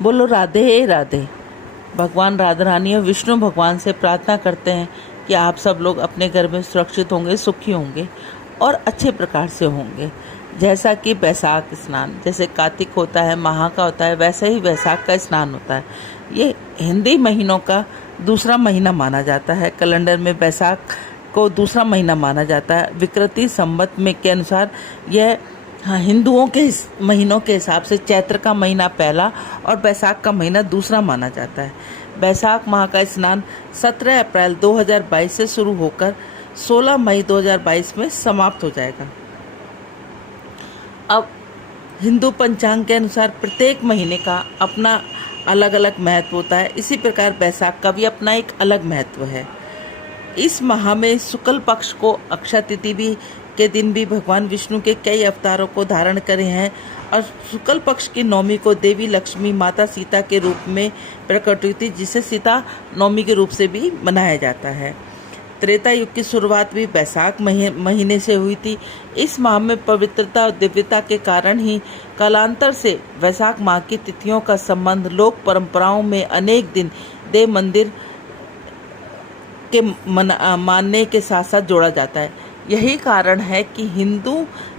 बोलो राधे राधे। भगवान राधा रानी और विष्णु भगवान से प्रार्थना करते हैं कि आप सब लोग अपने घर में सुरक्षित होंगे, सुखी होंगे और अच्छे प्रकार से होंगे। जैसा कि बैसाख स्नान, जैसे कार्तिक होता है, महा का होता है, वैसे ही बैसाख का स्नान होता है। ये हिंदी महीनों का दूसरा महीना माना जाता है। कैलेंडर में बैसाख को दूसरा महीना माना जाता है। विकृति संवत में के अनुसार यह हिंदुओं के महीनों के हिसाब से चैत्र का महीना पहला और बैसाख का महीना दूसरा माना जाता है। बैसाख माह का स्नान 17 अप्रैल 2022 से शुरू होकर 16 मई 2022 में समाप्त हो जाएगा। अब हिंदू पंचांग के अनुसार प्रत्येक महीने का अपना अलग अलग महत्व होता है। इसी प्रकार बैसाख का भी अपना एक अलग महत्व है। इस माह में शुक्ल पक्ष को अक्षय तिथि भी के दिन भी भगवान विष्णु के कई अवतारों को धारण करे हैं और शुक्ल पक्ष की नवमी को देवी लक्ष्मी माता सीता के रूप में प्रकट हुई थी, जिसे सीता नवमी के रूप से भी मनाया जाता है। त्रेता युग की शुरुआत भी बैसाख महीने से हुई थी। इस माह में पवित्रता और दिव्यता के कारण ही कालांतर से वैशाख माह की तिथियों का संबंध लोक परंपराओं में अनेक दिन देव मंदिर के मानने के साथ साथ जोड़ा जाता है। यही कारण है कि हिंदू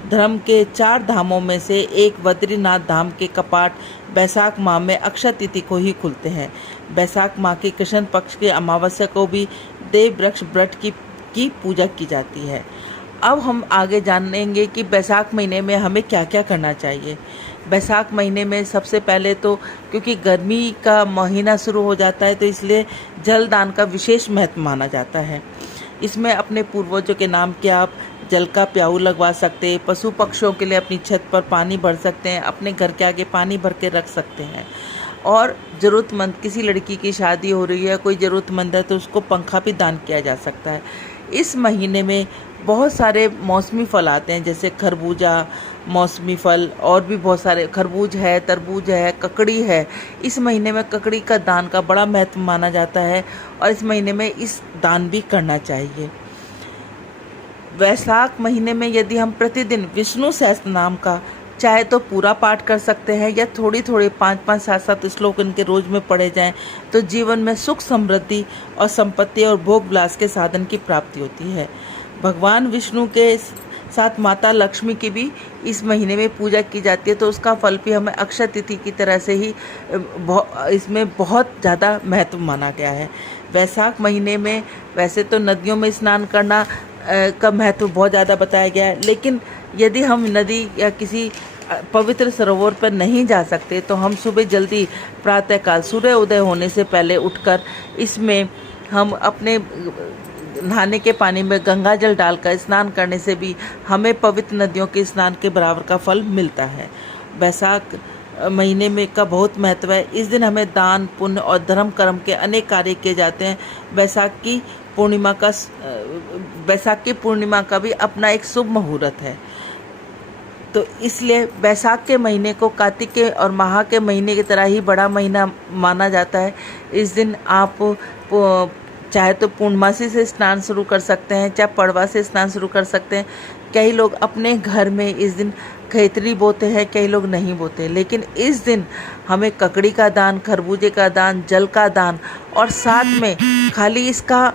धर्म के 4 धामों में से एक बद्रीनाथ धाम के कपाट बैसाख माह में अक्षय तिथि को ही खुलते हैं। बैसाख माह के कृष्ण पक्ष के अमावस्या को भी देव वृक्ष व्रत की पूजा की जाती है। अब हम आगे जानेंगे कि बैसाख महीने में हमें क्या क्या करना चाहिए। बैसाख महीने में सबसे पहले तो क्योंकि गर्मी का महीना शुरू हो जाता है, तो इसलिए जल दान का विशेष महत्व माना जाता है। इसमें अपने पूर्वजों के नाम के आप जल का प्याऊ लगवा सकते हैं। पशु पक्षियों के लिए अपनी छत पर पानी भर सकते हैं। अपने घर के आगे पानी भर के रख सकते हैं। और ज़रूरतमंद, किसी लड़की की शादी हो रही है, कोई ज़रूरतमंद है, तो उसको पंखा भी दान किया जा सकता है। इस महीने में बहुत सारे मौसमी फल आते हैं, जैसे खरबूजा, मौसमी फल और भी बहुत सारे, खरबूज है, तरबूज है, ककड़ी है। इस महीने में ककड़ी का दान का बड़ा महत्व माना जाता है और इस महीने में इस दान भी करना चाहिए। वैशाख महीने में यदि हम प्रतिदिन विष्णु सहस्त्र नाम का चाहे तो पूरा पाठ कर सकते हैं या थोड़ी थोड़ी 5-5, 7-7 श्लोक इनके रोज में पढ़े जाएं, तो जीवन में सुख, समृद्धि और संपत्ति और भोग विलास के साधन की प्राप्ति होती है। भगवान विष्णु के साथ माता लक्ष्मी की भी इस महीने में पूजा की जाती है, तो उसका फल भी हमें अक्षय तिथि की तरह से ही इसमें बहुत ज़्यादा महत्व माना गया है। वैशाख महीने में वैसे तो नदियों में स्नान करना का महत्व बहुत ज़्यादा बताया गया है, लेकिन यदि हम नदी या किसी पवित्र सरोवर पर नहीं जा सकते तो हम सुबह जल्दी प्रातःकाल सूर्य उदय होने से पहले उठकर इसमें हम अपने नहाने के पानी में गंगा जल डालकर स्नान करने से भी हमें पवित्र नदियों के स्नान के बराबर का फल मिलता है। बैसाख महीने में का बहुत महत्व है। इस दिन हमें दान, पुण्य और धर्म कर्म के अनेक कार्य किए जाते हैं। बैसाख की पूर्णिमा का भी अपना एक शुभ मुहूर्त है। तो इसलिए बैसाख के महीने को कार्तिक के और माह के महीने की तरह ही बड़ा महीना माना जाता है। इस दिन आप चाहे तो पूर्णमासी से स्नान शुरू कर सकते हैं, चाहे पड़वा से स्नान शुरू कर सकते हैं। कई लोग अपने घर में इस दिन खैतरी बोते हैं, कई लोग नहीं बोते, लेकिन इस दिन हमें ककड़ी का दान, खरबूजे का दान, जल का दान और साथ में खाली इसका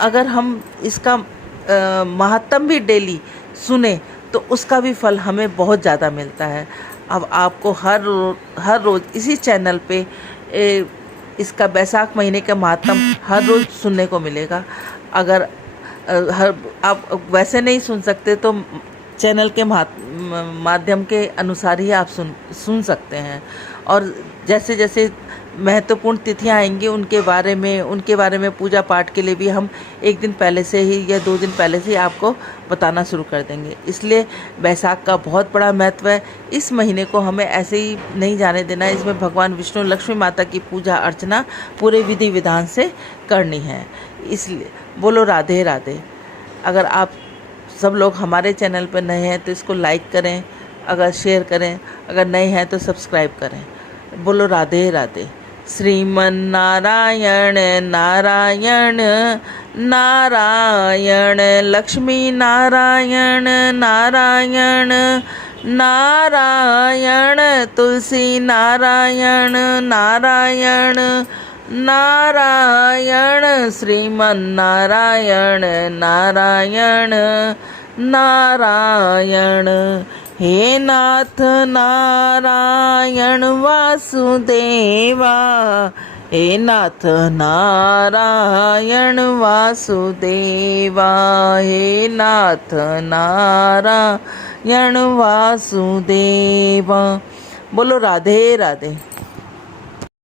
अगर हम इसका महत्तम भी डेली सुने तो उसका भी फल हमें बहुत ज़्यादा मिलता है। अब आपको हर रोज़ इसी चैनल पे इसका बैसाख महीने का महत्तम हर रोज़ सुनने को मिलेगा। अगर आप वैसे नहीं सुन सकते तो चैनल के माध्यम के अनुसार ही आप सुन सकते हैं। और जैसे जैसे महत्वपूर्ण तिथियां आएंगी उनके बारे में पूजा पाठ के लिए भी हम एक दिन पहले से ही या 2 दिन पहले से ही आपको बताना शुरू कर देंगे। इसलिए बैसाख का बहुत बड़ा महत्व है। इस महीने को हमें ऐसे ही नहीं जाने देना है। इसमें भगवान विष्णु, लक्ष्मी माता की पूजा अर्चना पूरे विधि विधान से करनी है। इसलिए बोलो राधे राधे। अगर आप सब लोग हमारे चैनल पर नए हैं तो इसको लाइक करें, अगर शेयर करें, अगर नए हैं तो सब्सक्राइब करें। बोलो राधे राधे। श्रीमन नारायण नारायण नारायण, लक्ष्मी नारायण नारायण नारायण तुलसी नारायण नारायण नारायण श्रीमन नारायण नारायण नारायण। हे नाथ नारायण वासुदेवा, हे नाथ नारायण वासुदेवा, हे नाथ नारायण वासुदेवा। बोलो राधे राधे।